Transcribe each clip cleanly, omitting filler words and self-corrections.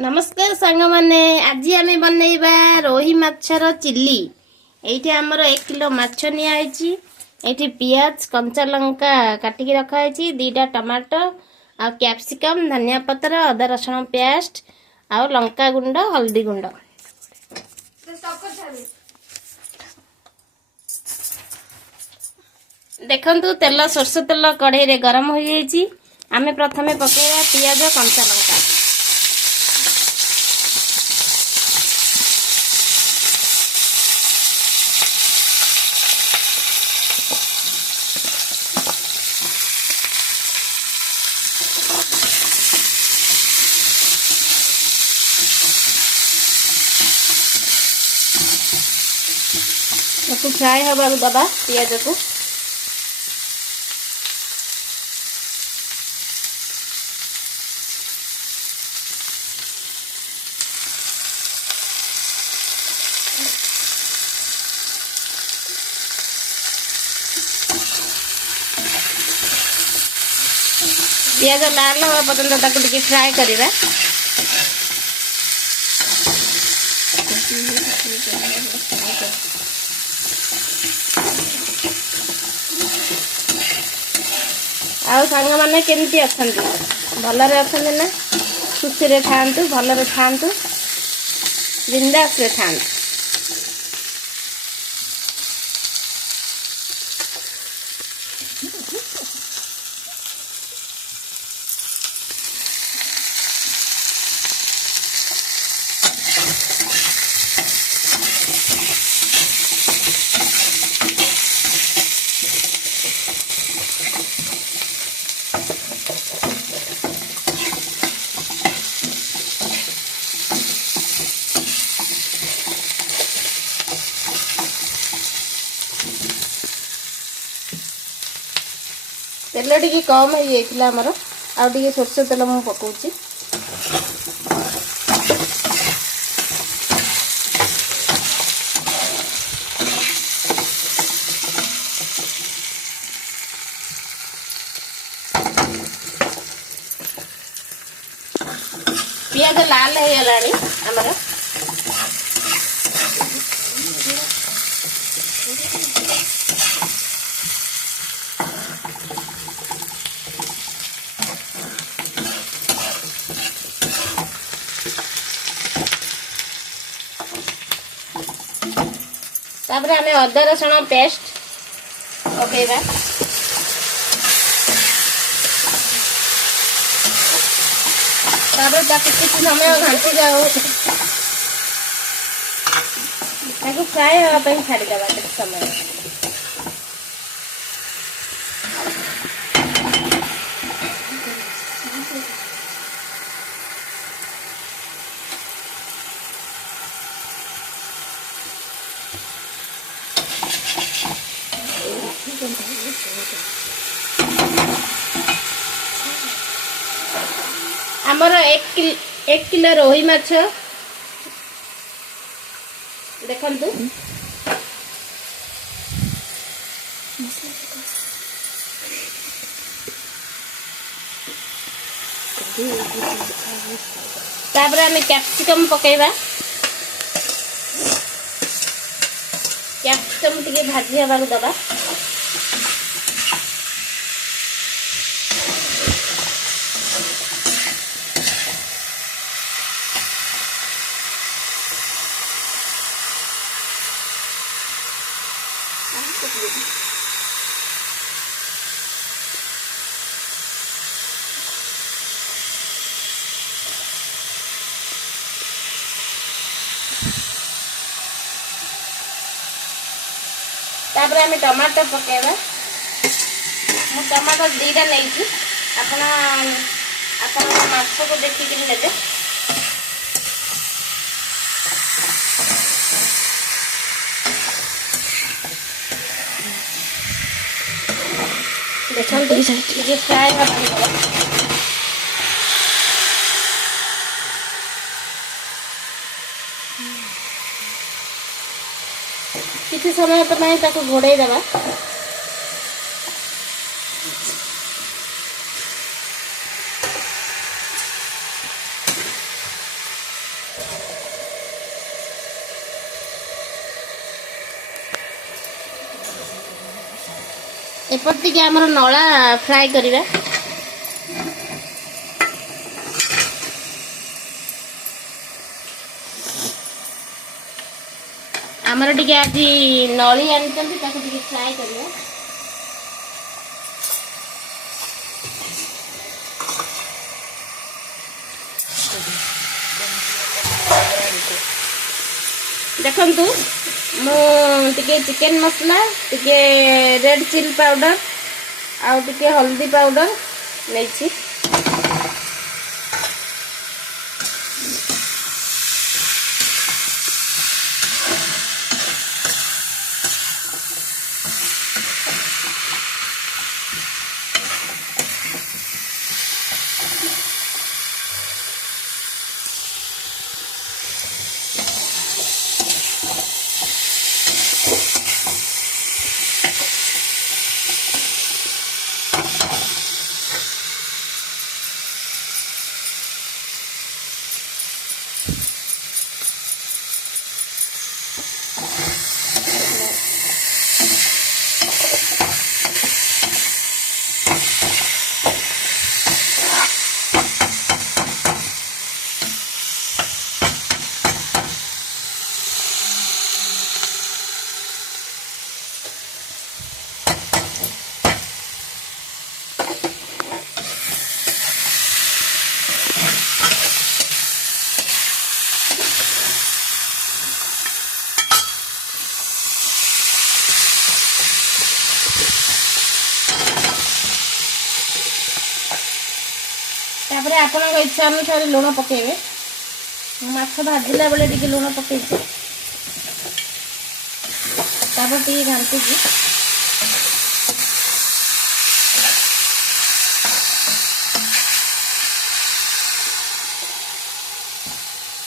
नमस्कार सांग माने आज आम बनइबा रोही माछर चिल्ली। ये आमर 1 किलो माछ नियाई पियाज कंचा लंका काटिकी रखाई दीटा टमाटो आ कैप्सिकम धनिया पत्र अदा रसुण पेस्ट आ लंका गुंड हल्दी गुंड। देखंतु तेल सरसों तेल कढ़ाई रे गरम हो जाइए। आमे प्रथमे पकेइबा पियाज कंचा लंका। फ्राए हवा दबा पियाज को। पियाज लाल हवा पर्यंत ताको टिके फ्राए करिबा। आउ सांग माने केमती अछंती भलरे अछंती ना सुखी रे खांतु भलरे खांतु बिंदास रे खांतु। तेल टी कम हो जाइए आमर आउ टे सरसों तेल मु पकाउची। पियाज लाल हो गलानी आमर तापर आमे अदा रसुण पेस्ट पकेइबा। तापर ताकि किसी समय घांटी जाओ ताकि फ्राए होगा पे छाड़ी देबा किसी समय। आमर 1 किलो रोही माछ देखंतु तापर आमे कैप्सिकम पकेइबा। कैप्सिकम टिके भाजी हवा दबा। तापर आमे टमाटर पकेइबा। मु टमाटर 2टा नहीं आपण माछ को देखिक लेबे। देखो फ्राए किसी समय तो घोड़े दबा। एपट टिके हमर नळा फ्राई करिवे। हमर टिके आज नळी आनिचंती ताको टिके फ्राई करिवे। देखंतु मु टिके चिकन मसला टिके रेड चिली पाउडर आउ टिके हल्दी पाउडर लेछि। तापर आपण इच्छा अनुसार लुण पकेबे। माछ भाजिला बेले टिके लुण पकेइछि। तापर टिके घांटी की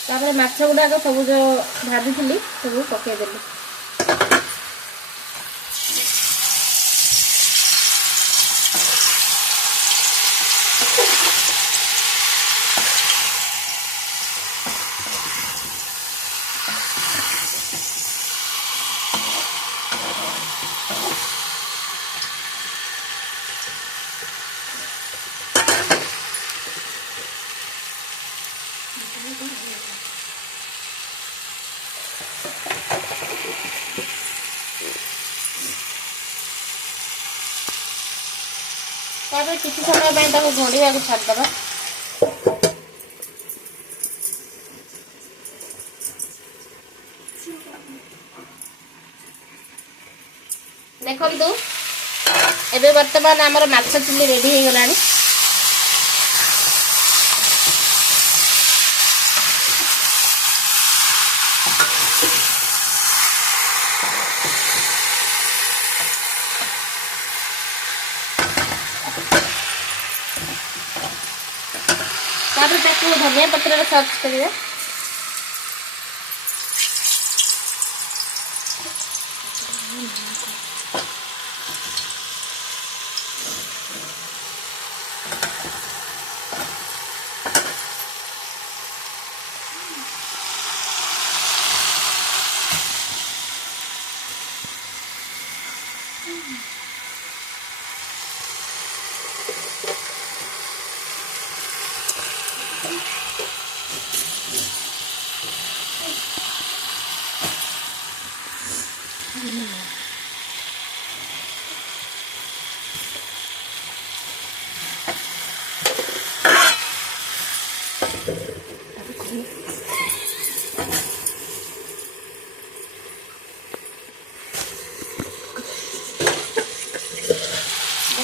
तापर माछ गुडा सब जो भाजिथिली सब पके देली। तापर किसी समय पे ताको घोड़िया को छाड़ दबा। देखंतु एबे वर्तमान हमर माछ चिल्ली रेडी हे गलानी। तापर ताको धनिया पत्र रे सर्व करिवे।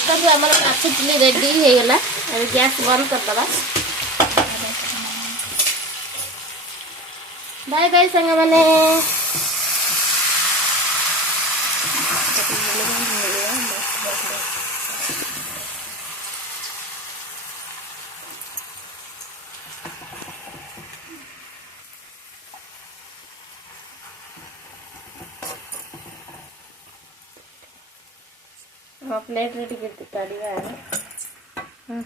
देखो आम माछ चिल्ली रेडी हो गला। अभी गैस बंद कर दबा। बाय बाय संग माने। प्लेट रेडी कर काढ़ा है।